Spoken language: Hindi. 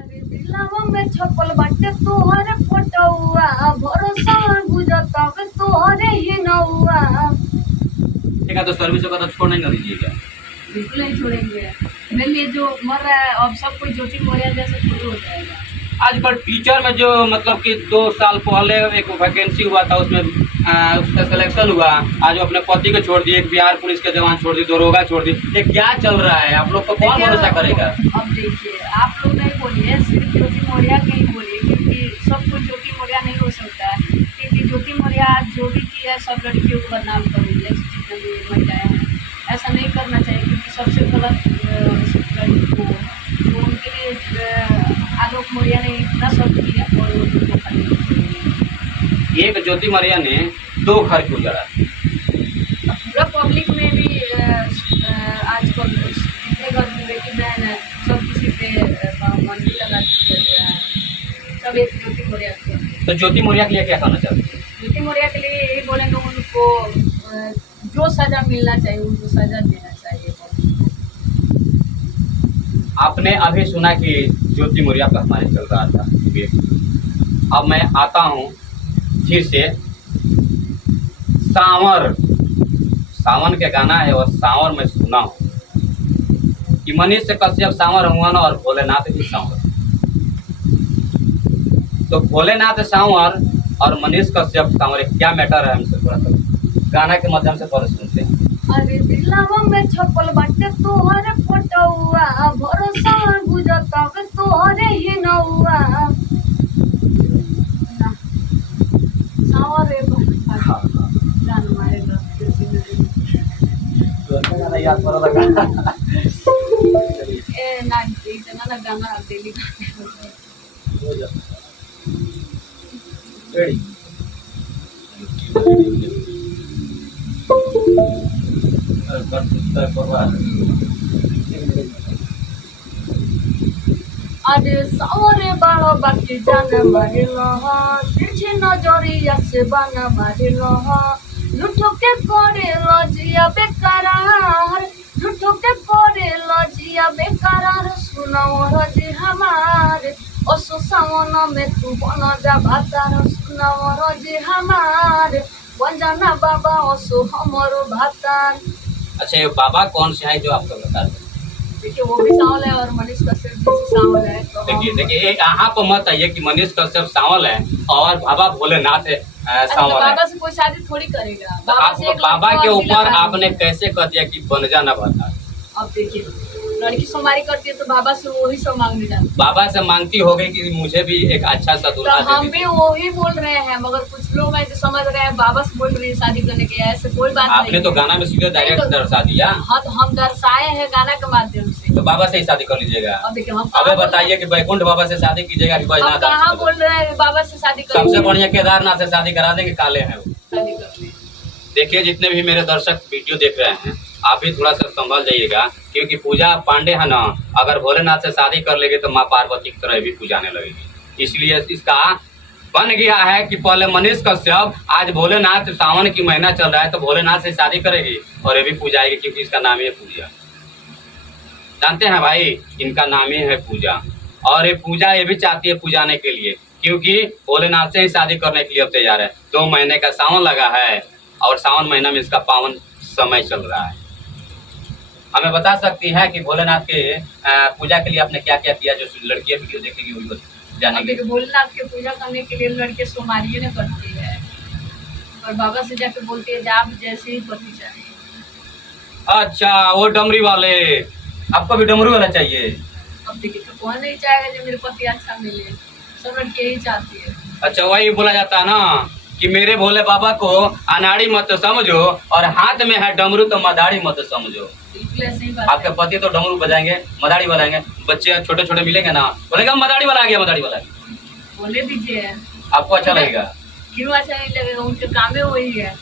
अरे दिलवा में छपल बाटे तोहरे फोटोआ भरोसा बुझता के तोहरे ही नौआ। ठीक है, तो सर्विस का तो छोड़ नहीं दीजिएगा। बिल्कुल नहीं छोड़ेंगे। मेरे लिए जो मर रहा है अब सब कोई ज्योति मौर्य जैसे थोड़ी हो जाएगा। आजकल टीचर में जो मतलब कि 2 साल पहले एक वैकेंसी हुआ था, उसमें उसका सिलेक्शन हुआ। आज वो अपने पति को छोड़ दिए, एक बिहार पुलिस के जवान छोड़ दिए, दरोगा छोड़ दिए। ये क्या चल रहा है? आप लोग को कौन भरोसा करेगा? अब देखिए, आप लोग नहीं बोलिए, सिर्फ ज्योति मौर्य के ही बोलिए, क्योंकि सब कुछ ज्योति मौर्य नहीं हो सकता है। क्योंकि ज्योति मौर्य आज जो भी किया है सब लड़कियों को बदनाम कर रही है, जितने भी महिलाएं हैं। ऐसा नहीं करना चाहिए, क्योंकि सबसे गलत लड़की को तो उनके लिए आलोक मौर्य ने इतना सब किया और उनको एक ज्योति मौर्य ने 2 घर क्यों जड़ा? पूरा पब्लिक में भी आजकल जितने घर में बेटी बहन है सब किसी पे मंडी लगा दिया है। सब एक ज्योति मौर्य के। तो ज्योति मौर्य के लिए क्या कहना चाहते हैं? ज्योति मौर्य के लिए यही बोलेंगे, उनको जो सजा मिलना चाहिए उनको सजा देना चाहिए। आपने अभी सुना कि ज्योति मौर्य का हमारे चल रहा था। अब मैं आता हूँ फिर से सावन के गाना है, और सावन में सुना हूँ कि मनीष कश्यप सांवर हुआ ना, और भोलेनाथ भी सांवर। तो भोलेनाथ सांवर और मनीष कश्यप सांवर, क्या मैटर है हमसे थोड़ा सा गाना के माध्यम से पहले सुनते हैं। अरे दिलवा में छपल बाटे तोहरे फोटोआ भरोसा बुझता के तोहरे ही नौआ। सावरे गाना मारेगा गाना याद पड़ा लगा। ए ना इतना ना गाना डेली अरे सावरे बाड़ो बाकी जाने मारिलो तिरछी नजरिया से बाना मारिलो झूठो के करे लजिया बेकरार, झूठो के करे लजिया बेकरार। सुनाओ रजी हमारे ओसो सावन में तू बन जा भातार। सुनाओ रजी हमारे बन जाना बाबा ओसो हमरो भातार। अच्छा, ये बाबा कौन से है जो आपको बता दें? देखिए, वो भी सांवल है और मनीष कश्यप भी सांवल है। तो देखिए यहाँ पर मत आइए कि मनीष कश्यप सांवल है और बाबा भोलेनाथ सांवल है। बाबा से कोई शादी थोड़ी करेगा। बाबा के ऊपर आपने कैसे कर दिया कि बन जाना भाता? अब देखिए, लड़की सोमारी करती है तो बाबा से वही सब मांगने जाती है। बाबा से मांगती हो गई कि मुझे भी एक अच्छा सा तो दूल्हा दे हम दीजिए। भी वही बोल रहे हैं, मगर कुछ लोग हैं जो समझ रहे हैं बाबा से बोल रहे हैं शादी करने के। ऐसे कोई बात नहीं। आपने तो गाना में सीधे डायरेक्ट दर्शा दिया। हाँ, तो हम दर्शाए हैं गाना के माध्यम से। तो बाबा से ही शादी कर लीजिएगा। अब देखिए, हम अबे बताइए कि बैकुंठ बाबा से शादी कीजिएगा कि कहाँ बैजनाथ? बोल रहे हैं बाबा से शादी सबसे बढ़िया केदारनाथ से शादी करा देंगे, काले हैं वो। शादी करने। देखिए, जितने भी मेरे दर्शक वीडियो देख रहे हैं, आप भी थोड़ा सा संभल जाइएगा, क्योंकि पूजा पांडे है ना, अगर भोलेनाथ से शादी कर लेगी तो माँ पार्वती की तरह भी पूजाने लगेगी। इसलिए इसका बन गया है कि पहले मनीष कश्यप, आज भोलेनाथ सावन की महीना चल रहा है तो भोलेनाथ से शादी करेगी और ये भी पूजाएगी, क्योंकि इसका नाम ही है पूजा। जानते हैं भाई, इनका नाम ही है पूजा। और ये पूजा ये भी चाहती है पूजाने के लिए, क्योंकि भोलेनाथ से ही शादी करने के लिए अब तैयार है। 2 महीने का सावन लगा है और सावन महीना में इसका पावन समय चल रहा है। हमें बता सकती है कि भोलेनाथ के पूजा के लिए आपने क्या क्या किया? जो लड़कियां वीडियो देखेगी वही जानेंगे। भोलेनाथ के पूजा करने के लिए लड़के सोमारिये ने करती है और बाबा से जाके बोलती है आप जैसे ही पति चाहिए। अच्छा, वो डमरी वाले, आपको भी डमरू वाला चाहिए? अब देखिए, तो कौन नहीं चाहेगा जो मेरे पति अच्छा मिले। सब लड़के यही चाहती है। अच्छा, वही बोला जाता है ना कि मेरे भोले बाबा को अनाड़ी मत समझो और हाथ में है डमरू तो मदारी मत समझो। बिल्कुल ऐसे ही बात आपके पति तो डमरू बजाएंगे, मदारी बजाएंगे, बच्चे छोटे छोटे मिलेंगे ना, बोलेगा मदारी वाला आ गया, मदारी वाला। बोले दीजिए, आपको अच्छा लगेगा? क्यों अच्छा नहीं लगेगा? उनके काम ही वही है।